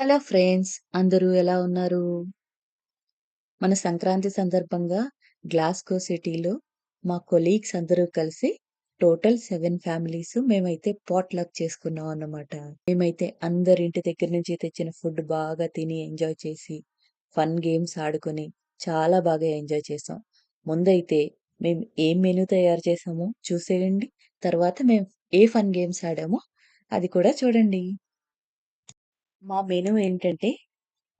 Hello friends, అందరూ ఎలా ఉన్నారు? మన సంక్రాంతి సందర్భంగా గ్లాస్గో సిటీలో మా కొలీగ్స్ అందరూ కలిసి టోటల్ 7 ఫ్యామిలీస్ మేమైతే పాట్‌లక్ చేసుకున్నాం అన్నమాట. మేమైతే అందరి ఇంటి దగ్గర నుంచి తెచ్చిన ఫుడ్ బాగా తిని ఎంజాయ్ చేసి, ఫన్ గేమ్స్ ఆడుకొని చాలా బాగా ఎంజాయ్ చేసాం. ముందైతే మేము ఏం మెనూ తయారు చేసామో చూసేయండి. తర్వాత మేము ఏ ఫన్ గేమ్స్ ఆడామో అది కూడా చూడండి. మా మెనూ ఏంటంటే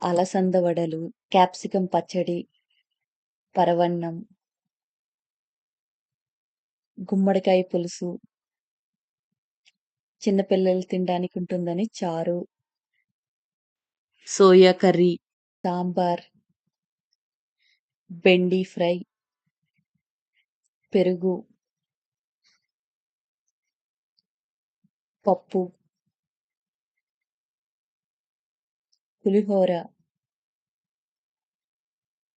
అలసంద వడలు, క్యాప్సికమ్ పచ్చడి, పరవన్నం, గుమ్మడికాయ పులుసు, చిన్న పిల్లలు తినడానికి ఉంటుందని చారు, సోయా కర్రీ, సాంబార్, బెండి ఫ్రై, పెరుగు, పప్పు, పులిహోర,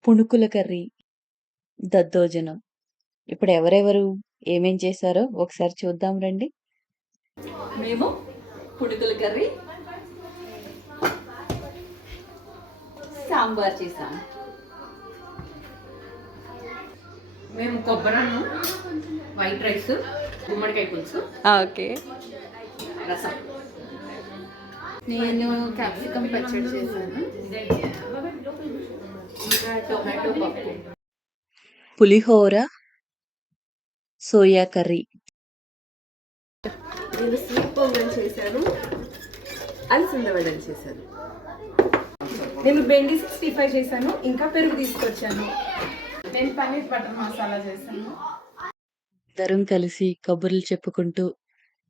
పుణుకుల కర్రీ, దద్దోజనం. ఇప్పుడు ఎవరెవరు ఏమేం చేశారో ఒకసారి చూద్దాం రండి. మేము పుణుకుల కర్రీ, సాంబార్ చేశాము. మేము కొబ్బరన్నం, వైట్ రైస్, గుమ్మడికాయ పులుసు, ఓకే. రసం. నేను క్యాప్సికమ్ పచ్చడి చేశాను. ఇంకా టొమాటో పప్పు. పులిహోర, సోయా కర్రీ. నేను స్వీట్ పొంగల్ చేశాను. అలసంద వడలు చేశాను. నేను బెండి 65 చేశాను. ఇంకా పెరుగు తీసుకొచ్చాను. నేను పన్నీర్ బటర్ మసాలా చేశాను. అందరం కలిసి కబుర్లు చెప్పుకుంటూ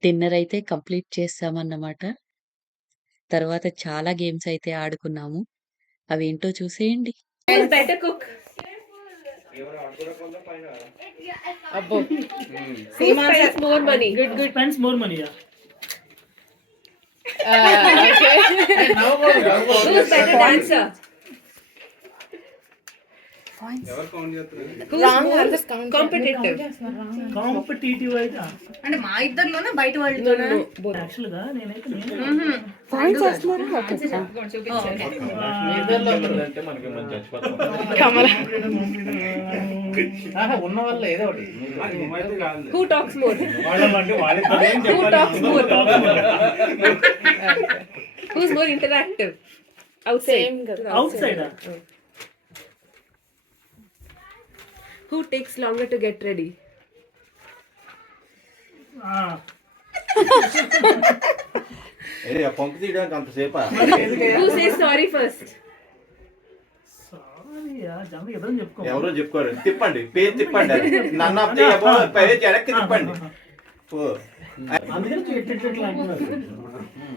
డిన్నర్ అయితే కంప్లీట్ చేసామన్నమాట. తర్వాత చాలా గేమ్స్ అయితే ఆడుకున్నాము. అవేంటో చూసేయండి. Better cook. అబ్బో. Same answer, more money. Good. Spends more money, yeah. Okay. Who's better dancer? Wrong answers competitive. Competitive అయితే అంటే మా ఇద్దరిలోనే బయట వాళ్ళతోనే యాక్చువల్ గా నేనైతే ఉన్న వల్ల ఏదో ఒకటి Who talks more? Who talks more? Who's more interactive? outside Who takes longer to get ready? పంపు తీయడానికి అంతసేపా Who says sorry first? Sorry general ఎదురు చెప్పుకో ఎవరో చెప్పుకోరు. తిప్పండి, పేజ్ తిప్పండి. అది నన్ను ఆఫ్ పేజ్ వెనక్కి తిప్పండి. అందుకని ఎట్లా అంటున్నారు.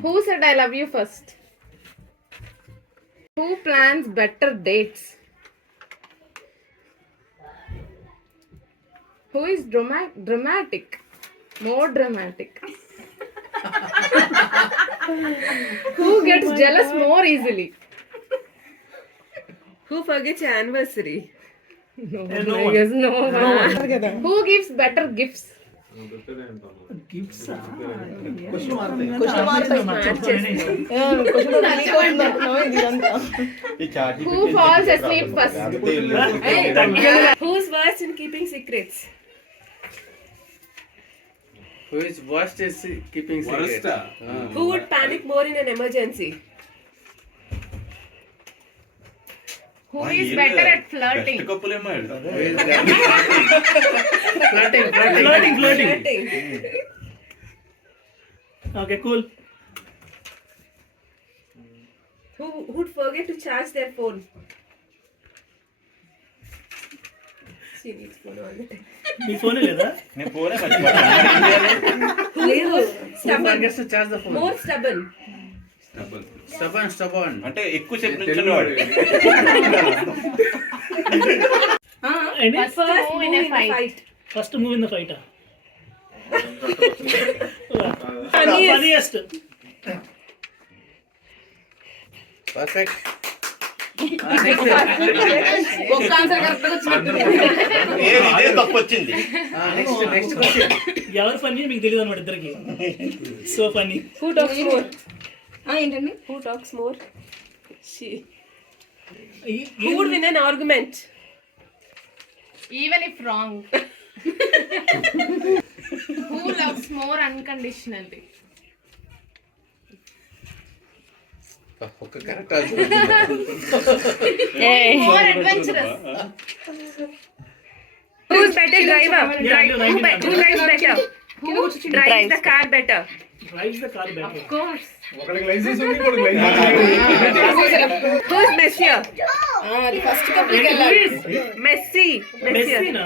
Who said I love you first? Who plans better dates? Who is dramatic? More dramatic. Who gets jealous more easily? Who forgets your anniversary? No one. No one. Who gives better gifts? Gifts Who falls asleep first? Who's worst in keeping secrets? Who is worst is keeping secret? Who would panic more in an emergency? Who is better at flirting? కప్పులేమో floating okay cool. Who would forget to charge their phone? She needs phone all the time. మీ ఫోనే లేదా? నేను ఫోనే మర్చిపోతాను. Stubborn. Forgets to charge the phone. More stubborn. Stubborn. అంటే ఎక్కువసేపు నుంచున్నవాడు. First move in a fight. First move in the fight. Funniest. Perfect. ఒక్క answer correct గా వచ్చినట్టు. ఇదే తప్పు వచ్చింది. Next question. ఎవరు ఫన్నీ మీకు తెలియదు అనమాట ఇద్దరికి. So funny. Who talks more? ఏంటండి? Who talks more? She. Who would win an argument? Even if wrong. Who loves more unconditionally? ఒక correct More adventurous. Who's better driver? Yeah, Who drives better? Who drives the car better? Drives the car better. Of course. Who's messier? అది first complete వెళ్ళాలి. Messi. Messier. Messi na.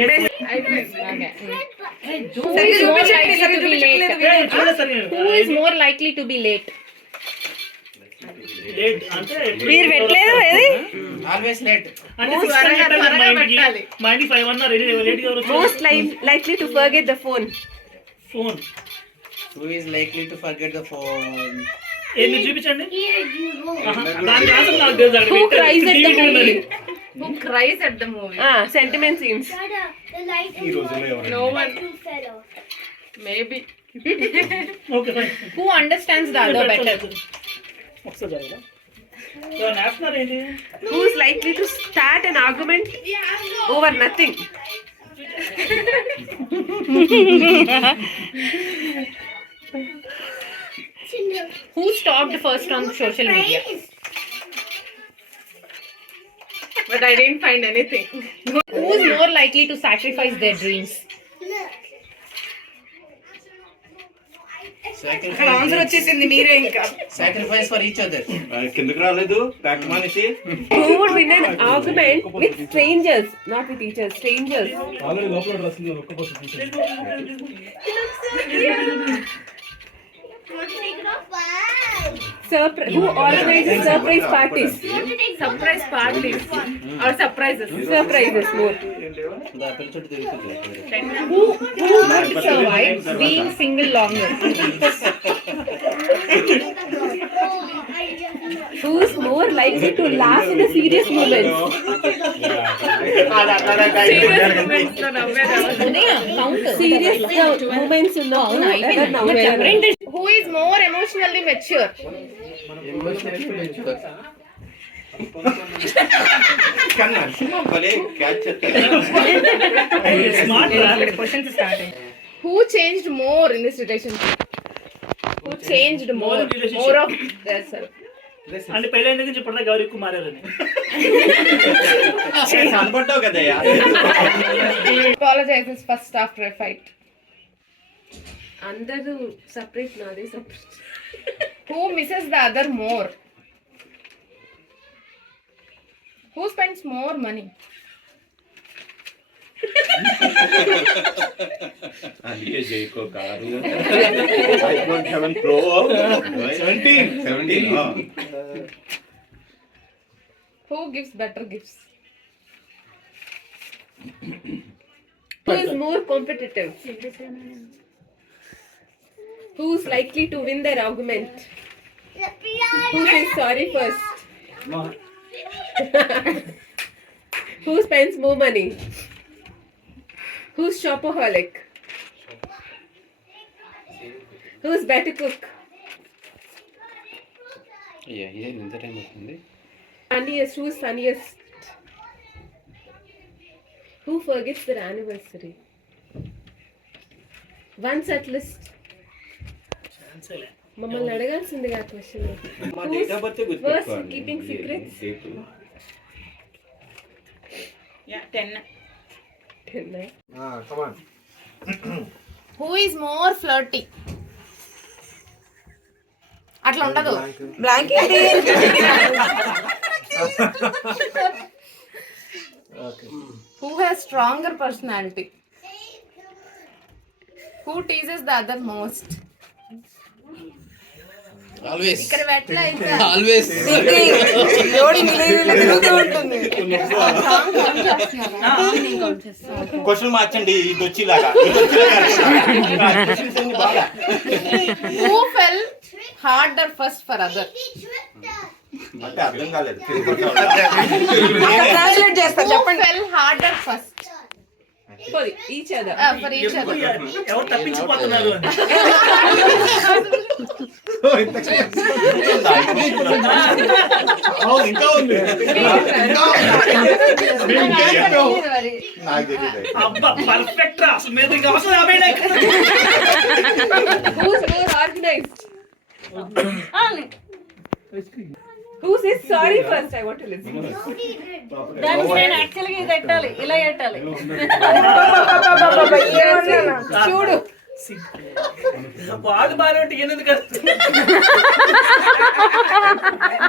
Messi. Who is more likely to be late? చూడ సరే. Who is more likely to be late? Late అంటే మీరు పెట్టలేదు ఏది? Always late. అంటే త్వరగా పెట్టాలి. మా ఇంటికి 5 అన్న రెడీ లేట్ గా వచ్చి Most likely to forget the phone. Phone Who is likely to forget the phone? ఏంది చూపించండి. దాని రాసం నాకు తెలుసు. Who cries at the movie? Who cries at the movie? Sentiment scenes. No one. Maybe. Okay fine. Who understands the other better? ఒకసారి జరగదా. So national ఏంటి? Who's likely to start an argument over nothing? Who stalked first on social media? But I didn't find anything. Who is more likely to sacrifice their dreams? అక్కడ ఆన్సర్ వచ్చేసింది, మీరే ఇంకా. Sacrifice for each other. కిందకి రాలేదు ప్యాక్ మనిషి. Who would win an argument with strangers, not with each other, strangers? Who organizes surprise parties? Surprise parties or surprises? Surprises more. దా పిలిచొట్టు తిరుగుతుంది. Who survives being single longer? Who's more likely to laugh in a serious moment? Serious moments in the ever nowhere. Who is more emotionally mature? కన్నా భలే క్యాచ్ చేస్తారు. స్మార్ట్ రా. Who changed more in this relationship? Who changed more? More of their self. అంటే పెళ్ళి అయిన దగ్గర నుంచి ఇప్పటిదాకా ఎవరు ఎక్కువ మారారని. కనబడ్డావు కదయ్యా. Apologizes first after a fight. అందరూ separate, నాదే separate. Who misses the other more? Who spends more money? అందుకే జైకో కారు iPhone 7 Pro 17. Who gives better gifts? Who is more competitive? Who's likely to win their argument? Who says sorry first? Who spends more money? Who's shopaholic? Who's better cook? ఇదే ఇంత టైం అవుతుంది. Funniest? Who's funniest? Who forgets their anniversary? Once at list. మమ్మల్ని అడగాల్సిందిగా క్వశ్చన్. మా date of birth Worst in keeping secrets? Yeah, 10. 10. Who is more flirty? అట్లా ఉండదు. బ్లాంక్ ఏంటి? Who has stronger personality? Who teases the other most? Always ఇక్కడ పెట్టలే ఇంకా. ఆల్వేస్ జోడి మిలియన్లు తిరుగుతూ ఉంటుంది. క్వశ్చన్ మార్చండి ఇది వచ్చేలాగా. Who fell harder first for other? అంటే అర్థం కాలేదు. ట్రాన్స్లేట్ చేస్తా Who చెప్పండి. fell harder first? For each other. For each ఎప్పుడు other. ఎవరు తప్పించిపోతున్నారు అని ఇంకా ఉంది నాకు తెలియదు అబ్బా పర్ఫెక్ట్ రా అసలు మీద ఇంకా అవసరం అవేలే Who's more organized? Who says sorry first? I want to listen. దానికి నేను యాక్చువల్గా ఇది పెట్టాలి, ఇలా పెట్టాలి. చూడు. వాళ్ళు బాగా ఎందుకు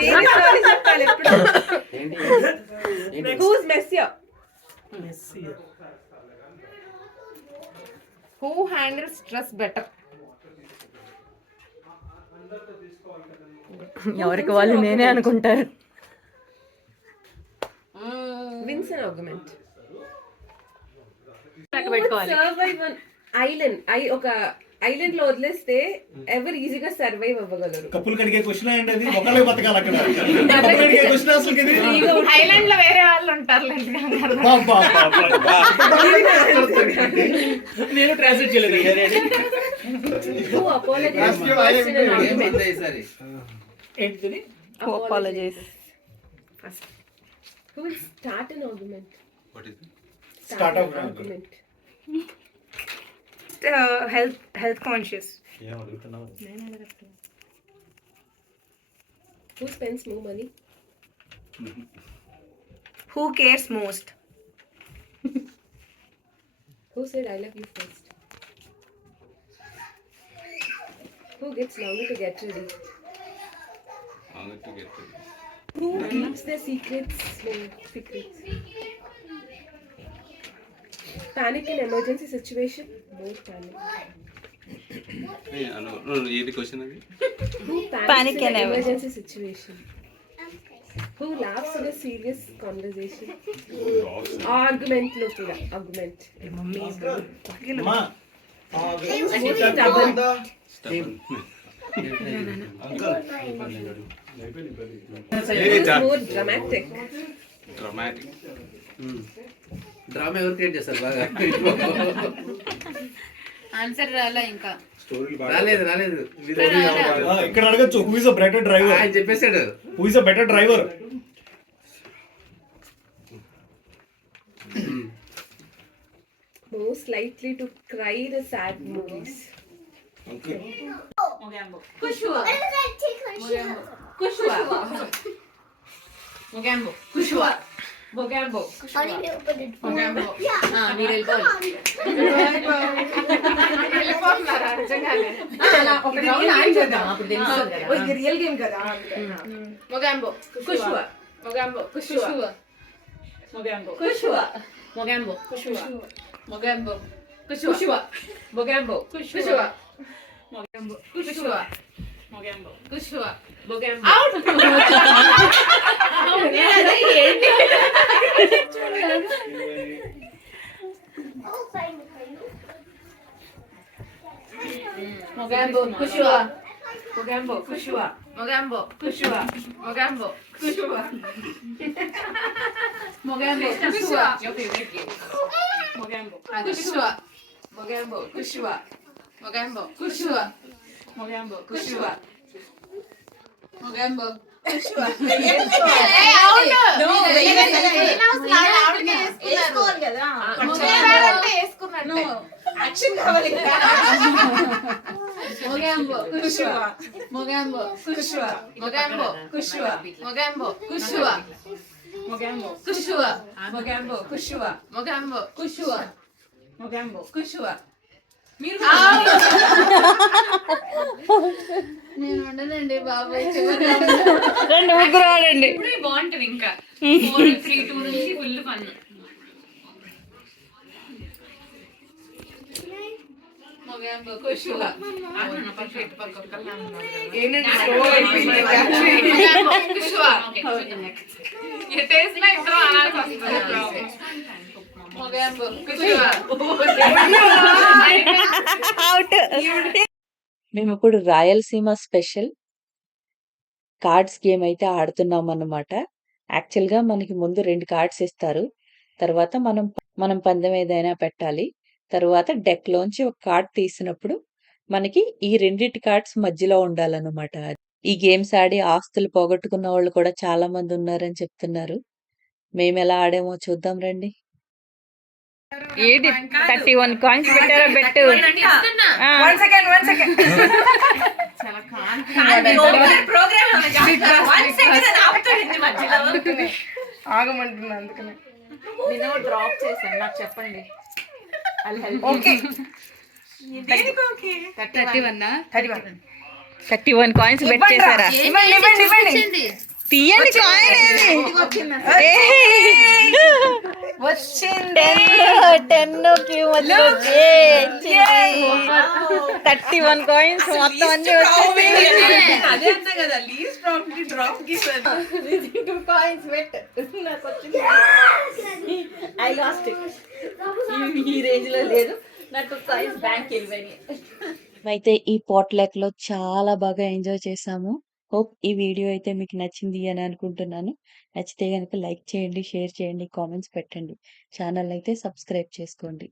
నేను sorry చెప్పాలి ఎప్పుడు. Who's messier? Who handles stress better? ఎవరికి వాళ్ళు నేనే అనుకుంటారు. Wins an argument. పెట్టుకోవాలి. Survive on island. ఒక ఐలాండ్ లో వదిలేస్తే ఎవరు ఈజీగా సర్వైవ్ అవ్వగలరు. కప్పులు కడిగే క్వశ్చన్ అండి అది ఒకళ్ళే బతకాలి అక్కడ కప్పులు కడిగే క్వశ్చన్ అసలు ఇది ఐలాండ్ లో వేరే వాళ్ళు ఉంటారు. నేను ట్రాన్స్లేట్ చేయలేదు Who apologizes first in an argument? ఏంటిది Apologize. Who will start an argument? Start an argument. Health conscious. Who spends more money? Who cares most? Who said I love you first? Who gets longer to get ready? Who keeps their secrets? Panic in emergency situation? More panic. ఏది క్వశ్చన్ అది Who panics in an emergency situation? Who laughs in a serious conversation? Argument lo pura. Argument. అమ్మా Who's stubborn? Who's more dramatic? Dramatic drama ఎవరు క్రియేట్ చేస్తారు బాగా ఆన్సర్ రాలా ఇంకా. రాలేదు ఇక్కడ అడగచ్చు who is a better driver ఆయన చెప్పేశాడు who is a better driver Most likely to cry in a sad movies. కుషువా. Kushwa. మొగాంబో. కుషువా. Mogambo. మొగాంబో. మీరు వెళ్ళిపోవాలి. వెళ్ళిపోతున్నారా నిజంగానే? ఒక రౌండ్ ఆడి చేద్దాం, అప్పుడు తెలుస్తుంది కదా. ఇది రియల్ గేమ్ కదా. మొగాంబో. Kushwa. మొగాంబో. కుషువా. మొగాంబో. Kushwa. మొగాంబో. కుషువా. మొగాంబో. Kushwa. Mogambo. కుషువా. మొగాంబో. కుషువా. మొగాంబో. కుషువా. Mogambo. మొగాంబో. కుషువా. Mogambo. Kushwa. Mogambo. Kushwa. Mogambo. Kushwa. Mogambo. కుషువా. Your favorite game. మొగాంబో. కుషువా. Mogambo. Kushwa. మొగాంబో. కుషువా. మొగాంబో. Kushwa. మొగాంబో. కుషువా. యాక్షన్ కావాలి. మొగాంబో. కుషువా. మొగాంబో. కుష్వా. మొగాంబో. కుష్వా. మొగాంబో. కుషువా. మొగాంబో. కుషువా. మొగాంబో. కుష్వా. మొగాంబో. కుషువా. మొగాంబో. కుష్వా. మీరు నేను ఉండనండి బాబాయ్. రెండు ముగ్గురు ఆడండి. ఇప్పుడే బాగుంటది ఇంకా 4-3-2 నుంచి ఫుల్ ఫన్. మొగాంబో. కుషువా. పర్ఫెక్ట్ పక్కన ఏంటంటే slow అయిపోయింది. మొగాంబో. కుషువా. ఈ టేస్ట్ లో ఇద్దరు అనాల్సి వస్తుంది. మొగాంబో. కుషువా. మేము ఇప్పుడు రాయలసీమ స్పెషల్ కార్డ్స్ గేమ్ అయితే ఆడుతున్నాం అన్నమాట. యాక్చువల్‌గా మనకి ముందు 2 కార్డ్స్ ఇస్తారు. తర్వాత మనం మనం పందెం ఏదైనా పెట్టాలి. తరువాత డెక్‌లోంచి ఒక కార్డ్ తీసినప్పుడు మనకి ఈ రెండిటి కార్డ్స్ మధ్యలో ఉండాలన్నమాట. ఈ గేమ్స్ ఆడి ఆస్తులు పోగొట్టుకున్న వాళ్ళు కూడా చాలా మందున్నారని చెప్తున్నారు. మేమెలా ఆడామో చూద్దాం రండి. ఏంటి 31 కాయిన్స్ పెట్టారా బెట్టు? ఆ. ఆగమంటున్నా అందుకనే. నేను డ్రాప్ చేశాను, నాకు చెప్పండి. ఓకే 31 కాయిన్స్ బెట్ చేశారా? తీయండి కాయిన్ ఏది? వచ్చింది 31 కాయిన్స్ మొత్తం అన్ని వచ్చేసి అదే అన్నా కదా, least probably drop given. 2 coins వెట్ నాకు వచ్చింది. I lost it. ఈ రేంజ్ లో లేదు, నా 2 కాయిన్స్ బ్యాంక్ వెళ్ళిపోయినాయి. అయితే ఈ పాట్‌లక్‌లో చాలా బాగా ఎంజాయ్ చేశాము. హోప్ ఈ వీడియో అయితే మీకు నచ్చింది అని అనుకుంటున్నాను. నచ్చితే గనుక లైక్ చేయండి, షేర్ చేయండి, కామెంట్స్ పెట్టండి. ఛానల్ అయితే సబ్స్క్రైబ్ చేసుకోండి.